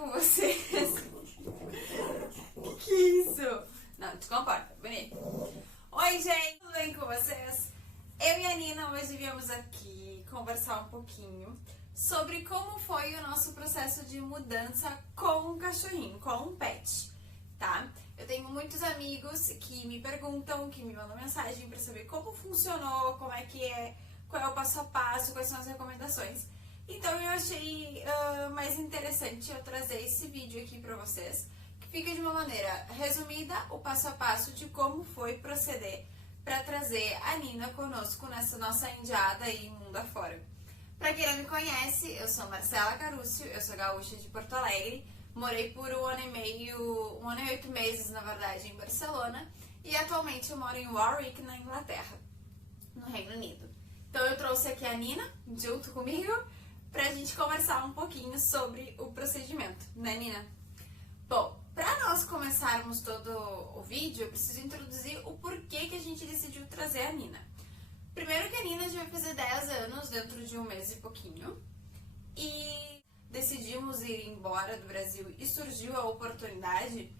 com vocês? Que isso? Não, te comporta, bonito. Oi, gente, tudo bem com vocês? Eu e a Nina hoje viemos aqui conversar um pouquinho sobre como foi o nosso processo de mudança com um cachorrinho, com um pet, tá? Eu tenho muitos amigos que me perguntam, que me mandam mensagem para saber como funcionou, como é que é, qual é o passo a passo, quais são as recomendações. Então eu achei mais interessante eu trazer esse vídeo aqui para vocês, que fica de uma maneira resumida o passo a passo de como foi proceder para trazer a Nina conosco nessa nossa indiada aí mundo afora. Para quem não me conhece, eu sou Marcela Carúcio, eu sou gaúcha de Porto Alegre, morei por 1 ano e meio, 1 ano e 8 meses na verdade em Barcelona e atualmente eu moro em Warwick, na Inglaterra, no Reino Unido. Então eu trouxe aqui a Nina junto comigo pra gente conversar um pouquinho sobre o procedimento, né, Nina? Bom, para nós começarmos todo o vídeo, eu preciso introduzir o porquê que a gente decidiu trazer a Nina. Primeiro que a Nina já vai fazer 10 anos dentro de 1 mês e pouquinho e decidimos ir embora do Brasil e surgiu a oportunidade.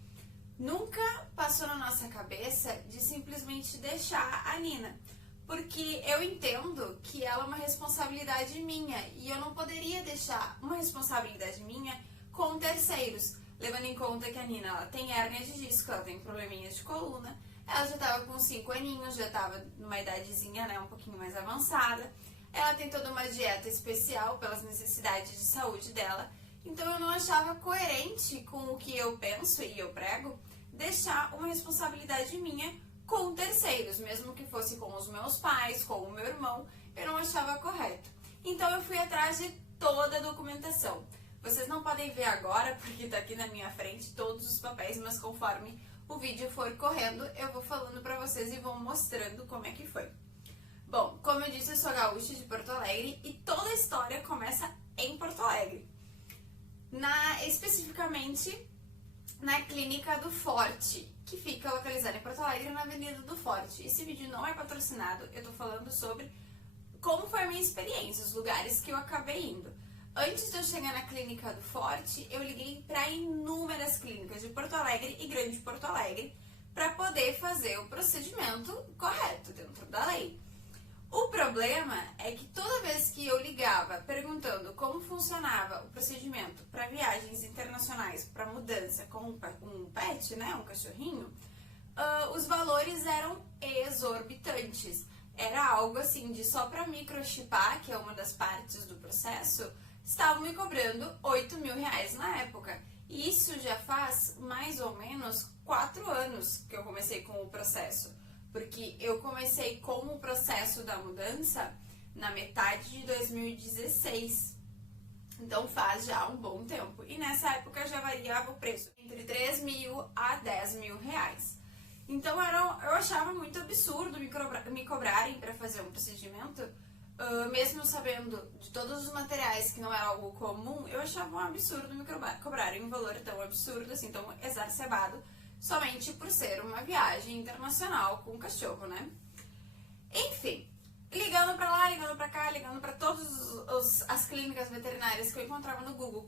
Nunca passou na nossa cabeça de simplesmente deixar a Nina, porque eu entendo que ela é uma responsabilidade minha e eu não poderia deixar uma responsabilidade minha com terceiros, levando em conta que a Nina ela tem hérnia de disco, ela tem probleminhas de coluna, ela já estava com 5 aninhos, já estava numa idadezinha, né, um pouquinho mais avançada, ela tem toda uma dieta especial pelas necessidades de saúde dela, então eu não achava coerente com o que eu penso e eu prego, deixar uma responsabilidade minha com terceiros, mesmo que fosse com os meus pais, com o meu irmão, eu não achava correto. Então eu fui atrás de toda a documentação. Vocês não podem ver agora, porque tá aqui na minha frente todos os papéis, mas conforme o vídeo for correndo, eu vou falando pra vocês e vou mostrando como é que foi. Bom, como eu disse, eu sou gaúcha de Porto Alegre e toda a história começa em Porto Alegre. Especificamente na Clínica do Forte, que fica localizada em Porto Alegre, na Avenida do Forte. Esse vídeo não é patrocinado, eu tô falando sobre como foi a minha experiência, os lugares que eu acabei indo. Antes de eu chegar na Clínica do Forte, eu liguei para inúmeras clínicas de Porto Alegre e Grande Porto Alegre para poder fazer o procedimento correto, dentro da lei. O problema é que toda vez que eu ligava perguntando como funcionava o procedimento para viagens internacionais, para mudança com um pet, né, um cachorrinho, os valores eram exorbitantes. Era algo assim de só para microchipar, que é uma das partes do processo, estavam me cobrando 8 mil reais na época. E isso já faz mais ou menos 4 anos que eu comecei com o processo. Porque eu comecei com o processo da mudança na metade de 2016. Então faz já um bom tempo. E nessa época já variava o preço entre 3 mil a 10 mil reais. Então eu achava muito absurdo me cobrarem para fazer um procedimento, mesmo sabendo de todos os materiais que não era algo comum, eu achava um absurdo me cobrarem um valor tão absurdo, assim, tão exacerbado, somente por ser uma viagem internacional com um cachorro, né? Enfim, ligando pra lá, ligando pra cá, ligando pra todas as clínicas veterinárias que eu encontrava no Google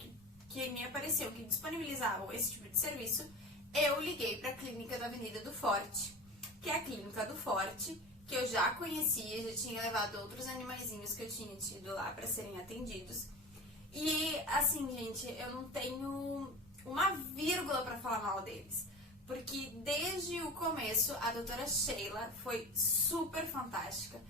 que me apareciam, que disponibilizavam esse tipo de serviço, eu liguei pra clínica da Avenida do Forte, que é a Clínica do Forte, que eu já conhecia, já tinha levado outros animaizinhos que eu tinha tido lá pra serem atendidos. E assim, gente, eu não tenho uma vírgula pra falar mal deles. Porque desde o começo a doutora Sheila foi super fantástica,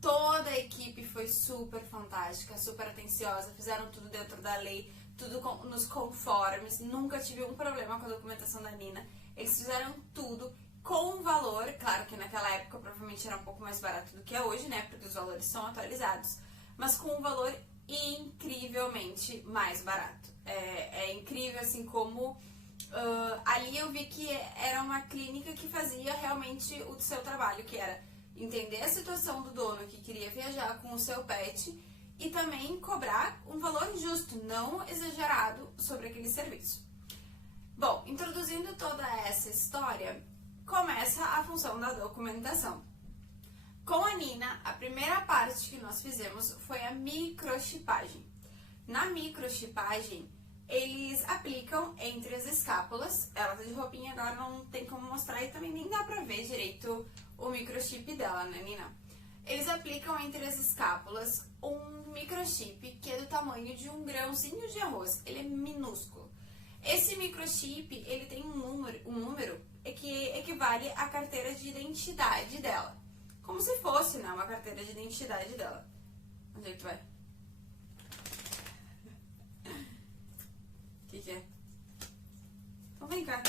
toda a equipe foi super fantástica, super atenciosa, fizeram tudo dentro da lei, tudo nos conformes, nunca tive um problema com a documentação da Nina, eles fizeram tudo com valor, claro que naquela época provavelmente era um pouco mais barato do que é hoje, né, porque os valores são atualizados, mas com um valor incrivelmente mais barato. É incrível assim como... ali eu vi que era uma clínica que fazia realmente o seu trabalho, que era entender a situação do dono que queria viajar com o seu pet e também cobrar um valor justo, não exagerado sobre aquele serviço. Bom, introduzindo toda essa história, começa a função da documentação. Com a Nina, a primeira parte que nós fizemos foi a microchipagem. Na microchipagem, eles aplicam entre as escápulas. Ela tá de roupinha agora, não tem como mostrar e também nem dá pra ver direito o microchip dela, né, Nina? Eles aplicam entre as escápulas um microchip que é do tamanho de um grãozinho de arroz. Ele é minúsculo. Esse microchip, ele tem um número que equivale à carteira de identidade dela. Como se fosse, né, uma carteira de identidade dela. Onde é que tu vai? O que é? Então vem cá.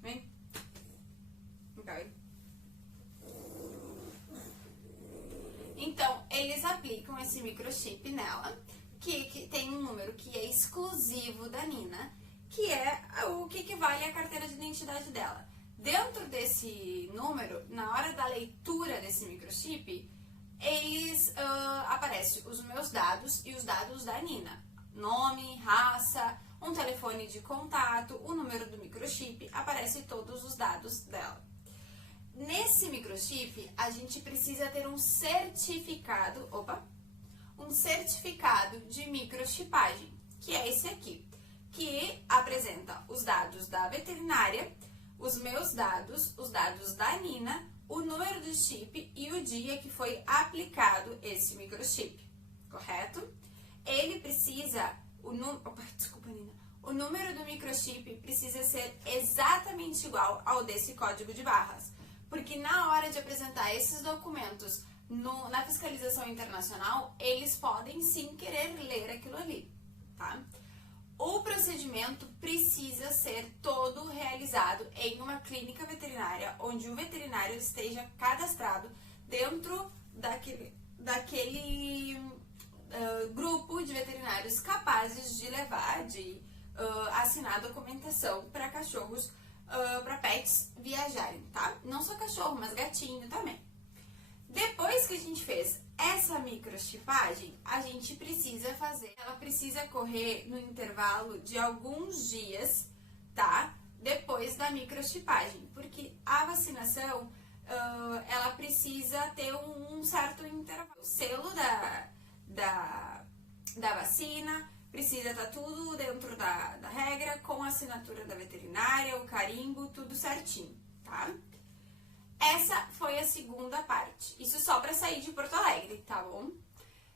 Vem. Vem cá, vem. Então, eles aplicam esse microchip nela, que tem um número que é exclusivo da Nina, que é o que equivale à carteira de identidade dela. Dentro desse número, na hora da leitura desse microchip, aparecem os meus dados e os dados da Nina. Nome, raça, um telefone de contato, o número do microchip, aparecem todos os dados dela. Nesse microchip, a gente precisa ter um certificado de microchipagem, que é esse aqui, que apresenta os dados da veterinária, os meus dados, os dados da Nina, o número do chip e o dia que foi aplicado esse microchip, correto? Ele precisa, o número do microchip precisa ser exatamente igual ao desse código de barras, porque na hora de apresentar esses documentos na fiscalização internacional, eles podem sim querer ler aquilo ali, tá? O procedimento precisa ser todo realizado em uma clínica veterinária, onde o veterinário esteja cadastrado dentro daquele grupo de veterinários capazes de assinar documentação para cachorros, para pets viajarem, tá? Não só cachorro, mas gatinho também. Depois que a gente fez essa microchipagem, a gente precisa ela precisa correr no intervalo de alguns dias, tá? Depois da microchipagem, porque a vacinação, ela precisa ter um certo intervalo. O selo da vacina precisa estar tudo dentro da regra, com a assinatura da veterinária, o carimbo, tudo certinho, tá? Essa foi a segunda parte. Isso só para sair de Porto Alegre, tá bom?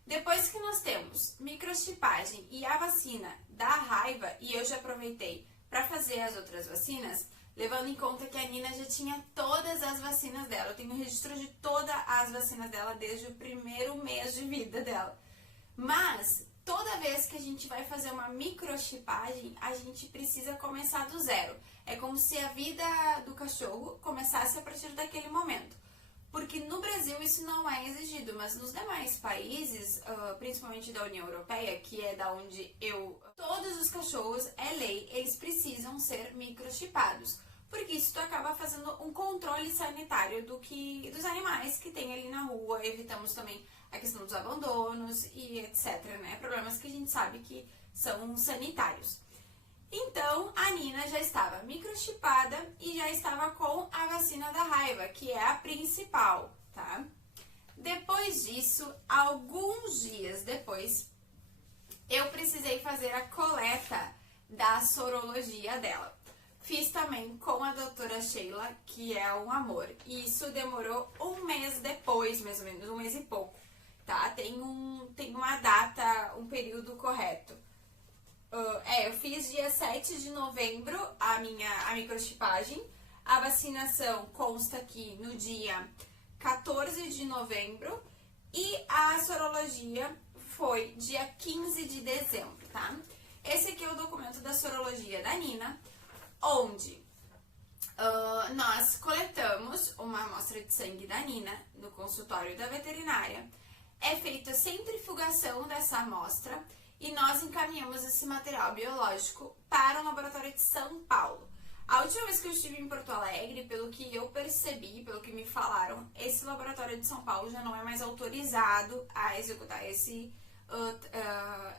Depois que nós temos microchipagem e a vacina da raiva, e eu já aproveitei para fazer as outras vacinas, levando em conta que a Nina já tinha todas as vacinas dela. Eu tenho registro de todas as vacinas dela desde o primeiro mês de vida dela. Mas toda vez que a gente vai fazer uma microchipagem, a gente precisa começar do zero. É como se a vida do cachorro começasse a partir daquele momento. Porque no Brasil isso não é exigido, mas nos demais países, principalmente da União Europeia, que é da onde todos os cachorros, é lei, eles precisam ser microchipados. Porque isso acaba fazendo um controle sanitário dos animais que tem ali na rua. Evitamos também a questão dos abandonos e etc, né? Problemas que a gente sabe que são sanitários. Então, a Nina já estava microchipada e já estava com a vacina da raiva, que é a principal, tá? Depois disso, alguns dias depois, eu precisei fazer a coleta da sorologia dela. Fiz também com a doutora Sheila, que é um amor. E isso demorou um mês depois, mais ou menos, um mês e pouco, tá? Tem uma data, um período correto. Eu fiz dia 7 de novembro a microchipagem. A vacinação consta aqui no dia 14 de novembro. E a sorologia foi dia 15 de dezembro, tá? Esse aqui é o documento da sorologia da Nina, onde nós coletamos uma amostra de sangue da Nina no consultório da veterinária. É feita a centrifugação dessa amostra e nós encaminhamos esse material biológico para o laboratório de São Paulo. A última vez que eu estive em Porto Alegre, pelo que eu percebi, pelo que me falaram, esse laboratório de São Paulo já não é mais autorizado a executar esse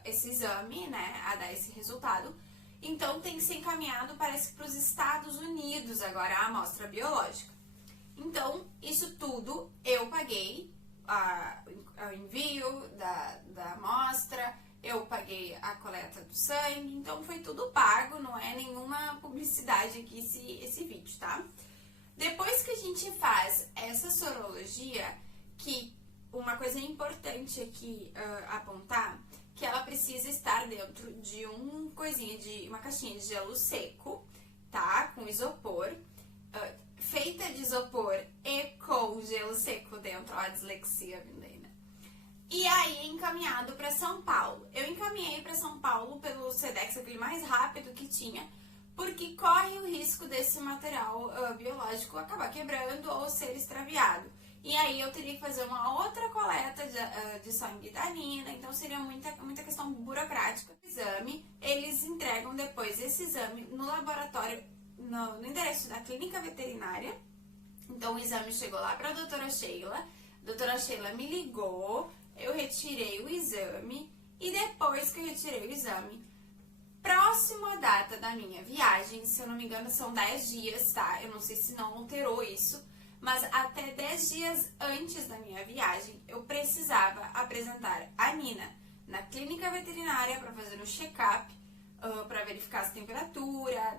exame, né, a dar esse resultado. Então tem que ser encaminhado, parece que para os Estados Unidos agora a amostra biológica. Então, isso tudo eu paguei, o envio da amostra, eu paguei a a coleta do sangue, então foi tudo pago, não é nenhuma publicidade aqui esse vídeo, tá? Depois que a gente faz essa sorologia, que uma coisa importante aqui apontar, que ela precisa estar dentro de uma caixinha de gelo seco, tá? Com isopor, feita de isopor e com gelo seco dentro, ó, a dislexia vindo aí, né? E aí encaminhado para São Paulo. Eu encaminhei para São Paulo pelo Sedex, aquele mais rápido que tinha, porque corre o risco desse material biológico acabar quebrando ou ser extraviado. E aí eu teria que fazer uma outra coleta de sangue da Nina, então seria muita questão burocrática. O exame, eles entregam depois esse exame no laboratório, no endereço da clínica veterinária. Então o exame chegou lá para a doutora Sheila me ligou, eu retirei o exame e depois que eu retirei o exame, próximo à data da minha viagem, se eu não me engano são 10 dias, tá? Eu não sei se não alterou isso, mas até 10 dias antes da minha viagem, eu precisava apresentar a Nina na clínica veterinária para fazer um check-up, para verificar a temperatura,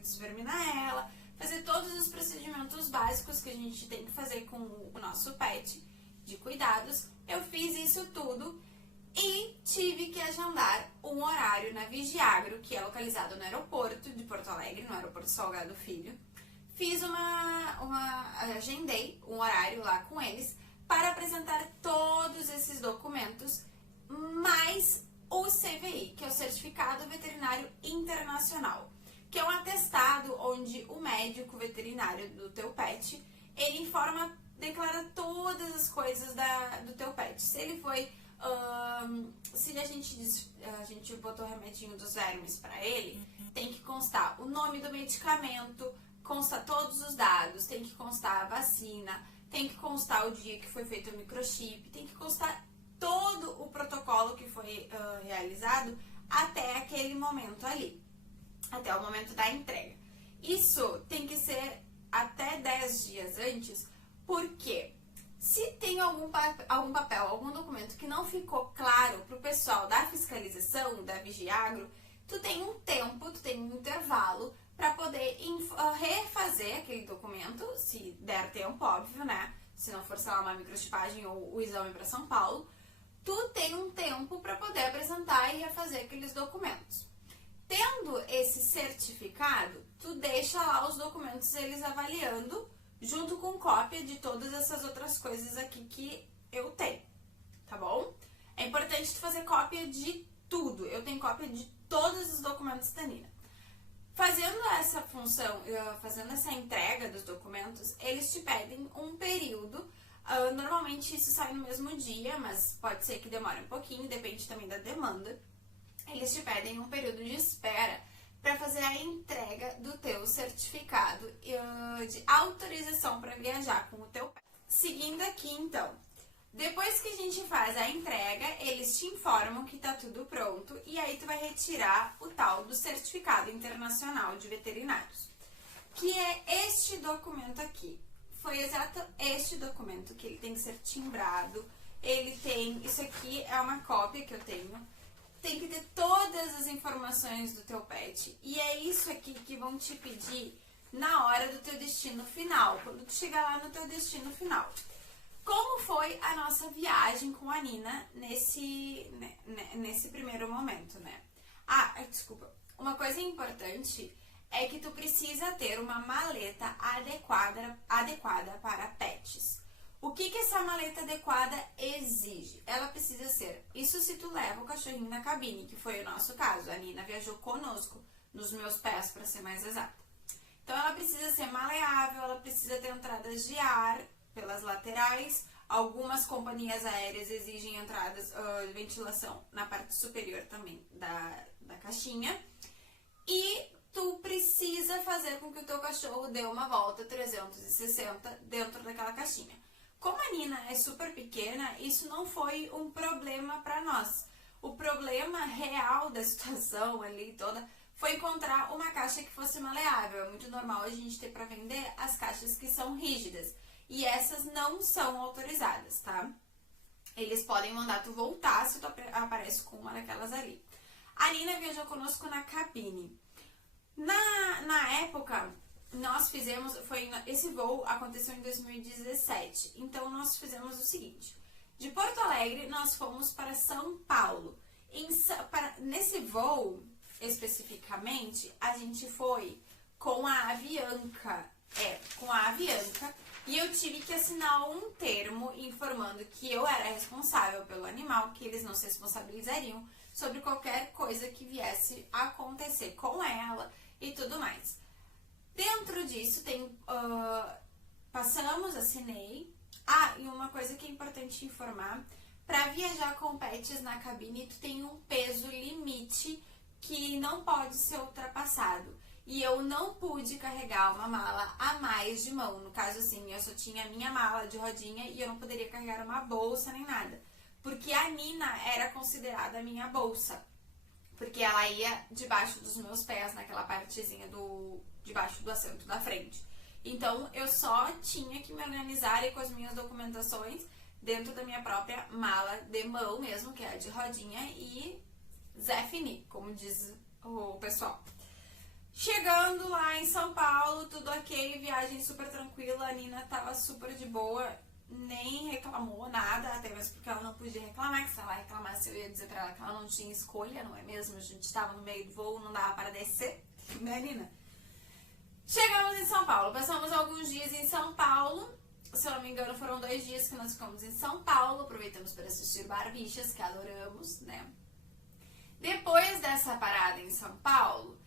desverminar ela, fazer todos os procedimentos básicos que a gente tem que fazer com o nosso pet de cuidados. Eu fiz isso tudo e tive que agendar um horário na Vigiagro, que é localizado no aeroporto de Porto Alegre, no aeroporto Salgado Filho. Agendei um horário lá com eles para apresentar todos esses documentos, mais o CVI, que é o Certificado Veterinário Internacional, que é um atestado onde o médico veterinário do teu pet, ele declara todas as coisas do teu pet. Se ele foi, se a gente botou o remedinho dos vermes para ele, tem que constar o nome do medicamento, consta todos os dados, tem que constar a vacina, tem que constar o dia que foi feito o microchip, tem que constar todo o protocolo que foi realizado até aquele momento ali, até o momento da entrega. Isso tem que ser até 10 dias antes, porque se tem algum papel, algum documento que não ficou claro para o pessoal da fiscalização, da Vigiagro, tu tem um tempo, tu tem um intervalo para poder refazer aquele documento, se der tempo, óbvio, né? Se não for, sei lá, uma microchipagem ou o exame para São Paulo, tu tem um tempo para poder apresentar e refazer aqueles documentos. Tendo esse certificado, tu deixa lá os documentos eles avaliando, junto com cópia de todas essas outras coisas aqui que eu tenho, tá bom? É importante tu fazer cópia de tudo. Eu tenho cópia de todos os documentos da Nina. Fazendo essa função, fazendo essa entrega dos documentos, eles te pedem um período. Normalmente isso sai no mesmo dia, mas pode ser que demore um pouquinho, depende também da demanda. Eles te pedem um período de espera para fazer a entrega do teu certificado de autorização para viajar com o teu pet. Seguindo aqui, então, depois que a gente faz a entrega, eles te informam que tá tudo pronto e aí tu vai retirar o tal do Certificado Internacional de Veterinários, que é este documento aqui. Foi exato este documento que ele tem que ser timbrado. Ele tem, isso aqui é uma cópia que eu tenho. Tem que ter todas as informações do teu pet. E é isso aqui que vão te pedir na hora do teu destino final, quando tu chegar lá no teu destino final. Como foi a nossa viagem com a Nina nesse primeiro momento, né? Desculpa. Uma coisa importante é que tu precisa ter uma maleta adequada para pets. O que essa maleta adequada exige? Ela precisa ser, isso se tu leva o cachorrinho na cabine, que foi o nosso caso. A Nina viajou conosco, nos meus pés, para ser mais exata. Então ela precisa ser maleável, ela precisa ter entradas de ar pelas laterais. Algumas companhias aéreas exigem entradas de ventilação na parte superior também da caixinha. E tu precisa fazer com que o teu cachorro dê uma volta 360 dentro daquela caixinha. Como a Nina é super pequena, isso não foi um problema para nós. O problema real da situação ali toda foi encontrar uma caixa que fosse maleável. É muito normal a gente ter para vender as caixas que são rígidas. E essas não são autorizadas, tá? eles podem mandar tu voltar se tu aparece com uma daquelas ali. A Nina viajou conosco na cabine. Na época, nós fizemos, esse voo aconteceu em 2017, então nós fizemos o seguinte, de Porto Alegre nós fomos para São Paulo. Nesse voo, especificamente, a gente foi com a Avianca, e eu tive que assinar um termo informando que eu era responsável pelo animal, que eles não se responsabilizariam sobre qualquer coisa que viesse a acontecer com ela e tudo mais. Dentro disso, assinei. E uma coisa que é importante informar, para viajar com pets na cabine, tu tem um peso limite que não pode ser ultrapassado. E eu não pude carregar uma mala a mais de mão. No caso, assim, eu só tinha a minha mala de rodinha e eu não poderia carregar uma bolsa nem nada. Porque a Nina era considerada a minha bolsa. Porque ela ia debaixo dos meus pés, naquela partezinha debaixo do assento da frente. Então, eu só tinha que me organizar com as minhas documentações dentro da minha própria mala de mão mesmo, que é a de rodinha, e Zé Fini, como diz o pessoal. Chegando lá em São Paulo, tudo ok, viagem super tranquila, a Nina tava super de boa, nem reclamou nada, até mesmo porque ela não podia reclamar, que se ela reclamasse eu ia dizer pra ela que ela não tinha escolha, não é mesmo? A gente tava no meio do voo, não dava para descer, né, Nina? Chegamos em São Paulo, passamos alguns dias em São Paulo, se eu não me engano foram 2 dias que nós ficamos em São Paulo, aproveitamos para assistir Barbichas, que adoramos, né? Depois dessa parada em São Paulo,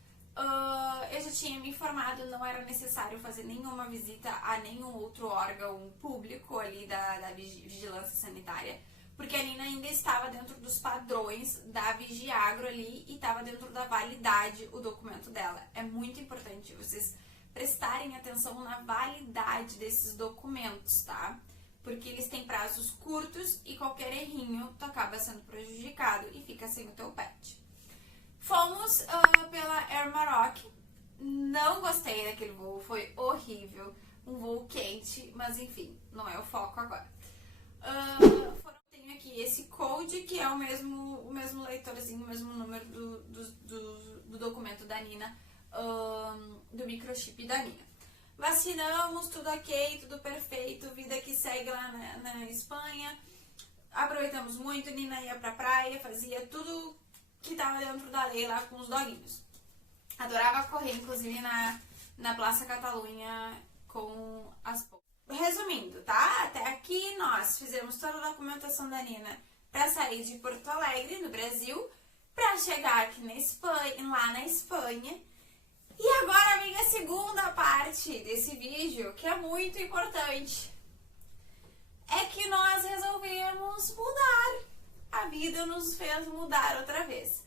eu já tinha me informado, não era necessário fazer nenhuma visita a nenhum outro órgão público ali da vigilância sanitária, porque a Nina ainda estava dentro dos padrões da Vigiagro ali e estava dentro da validade o documento dela. É muito importante vocês prestarem atenção na validade desses documentos, tá? Porque eles têm prazos curtos e qualquer errinho tu acaba sendo prejudicado e fica sem o teu pet. Fomos pela Air Maroc, não gostei daquele voo, foi horrível, um voo quente, mas enfim, não é o foco agora. Tenho aqui esse code, que é o mesmo leitorzinho, o mesmo número do documento da Nina, do microchip da Nina. Vacinamos, tudo ok, tudo perfeito, vida que segue lá na Espanha. Aproveitamos muito, Nina ia pra praia, fazia tudo que tava dentro da lei lá com os doguinhos. Adorava correr, inclusive, na Plaça Catalunha com as poucas. Resumindo, tá? Até aqui nós fizemos toda a documentação da Nina pra sair de Porto Alegre, no Brasil, pra chegar aqui lá na Espanha. E agora vem a segunda parte desse vídeo, que é muito importante. É que nós resolvemos mudar. A vida nos fez mudar outra vez.